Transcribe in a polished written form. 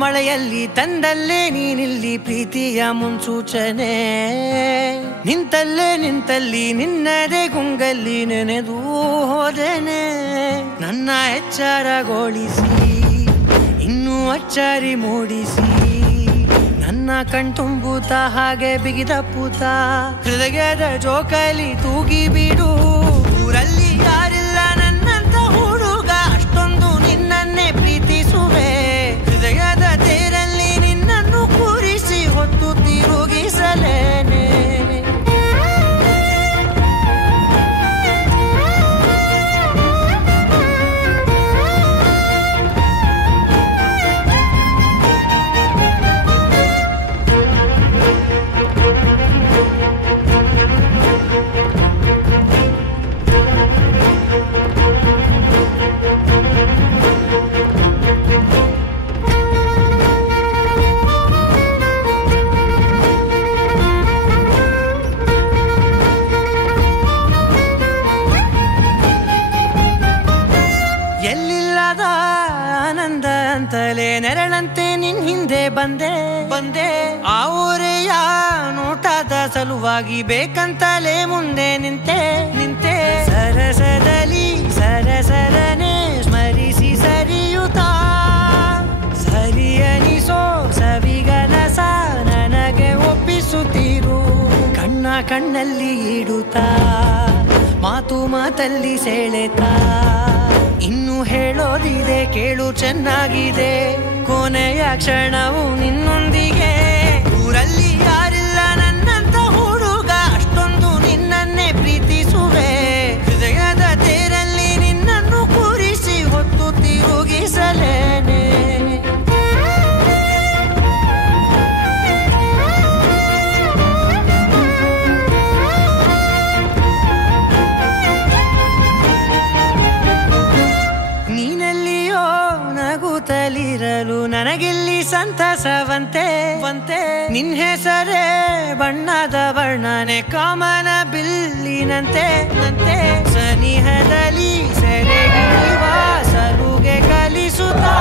ಮಳೆಯಲ್ಲಿ ತಂದಲ್ಲೇ ನೀನಿಲ್ಲಿ ಪ್ರೀತಿಯ ಮುನ್ಸೂಚನೆ ನಿಂತಲ್ಲೇ ನಿಂತಲ್ಲಿ ನಿನ್ನದೇ ಗುಂಗಲ್ಲಿ ನೆನೆದು ಹೋದೆನೆ ನನ್ನ ಎಚ್ಚರಗೊಳಿಸಿ ಇನ್ನೂ ಅಚ್ಚರಿ ಮೂಡಿಸಿ ನನ್ನ ಕಣ್ತುಂಬುತ್ತ ಹಾಗೆ ಬಿಗಿದ ಪೂತ ಹೃದಯದ ಜೋಕಾಲಿ ತೂಗಿ ಬಿಡು ಊರಲ್ಲಿ ಯಾರಿಲ್ಲ ನನ್ನಂತ ಹುಡುಗ ಅಷ್ಟೊಂದು ನಿನ್ನನ್ನೇ ಪ್ರೀತಿಸುವೆ ಹೃದಯದ ತೇರಲ್ಲಿ ನಿನ್ನನ್ನು ಕೂರಿಸಿ ಹೊತ್ತು ತಿರುಗಿಸಲೇನೆ ಎಲ್ಲಿಲ್ಲದ ಆನಂದ ಅಂತಲೇ ನೆರಳಂತೆ ನಿನ್ ಹಿಂದೆ ಬಂದೆ ಆ ಊರೆಯ ನೋಟದ ಸಲುವಾಗಿ ಬೇಕಂತಲೇ ಮುಂದೆ ನಿಂತೆ ಸರಸದಲ್ಲಿ ಸರಸರನೆ ಸ್ಮರಿಸಿ ಸರಿಯುತ್ತಾ ಸರಿಯನಿಸೋ ಸವಿಗನಸ ನನಗೆ ಒಪ್ಪಿಸುತ್ತೀರು ಕಣ್ಣಲ್ಲಿ ಇಡುತ್ತಾ ಮಾತಲ್ಲಿ ಸೆಳೆತಾ ಇನ್ನು ಹೇಳೋದಿದೆ ಕೇಳು ಚೆನ್ನಾಗಿದೆ ಕೊನೆಯ ಕ್ಷಣವು ನಿನ್ನೊಂದಿಗೆ ಊರಲ್ಲಿ ಯಾರಿಲ್ಲ ನನ್ನಂತ ಹುಡುಗ ಅಷ್ಟೊಂದು ನಿನ್ನನ್ನೇ ಪ್ರೀತಿಸುವೆ ಹೃದಯದ ತೇರಲ್ಲಿ ನಿನ್ನನ್ನು ಕೂರಿಸಿ ಹೊತ್ತು ತಿರುಗಿಸಲೇನೆ ನಗುತ್ತಲಿರಲು ನನಗಿಲ್ಲಿ ಸಂತಸವಂತೆ ನಿನ್ ಹೆಸರೇ ಬಣ್ಣದ ವರ್ಣನೆ ಕಾಮನ ಬಿಲ್ಲಿನಂತೆ ಸನಿಹದಲ್ಲಿ ಸೆರೆಗಿಳಿವ ಸಲುಗೆ ಕಲಿಸುತ್ತಾ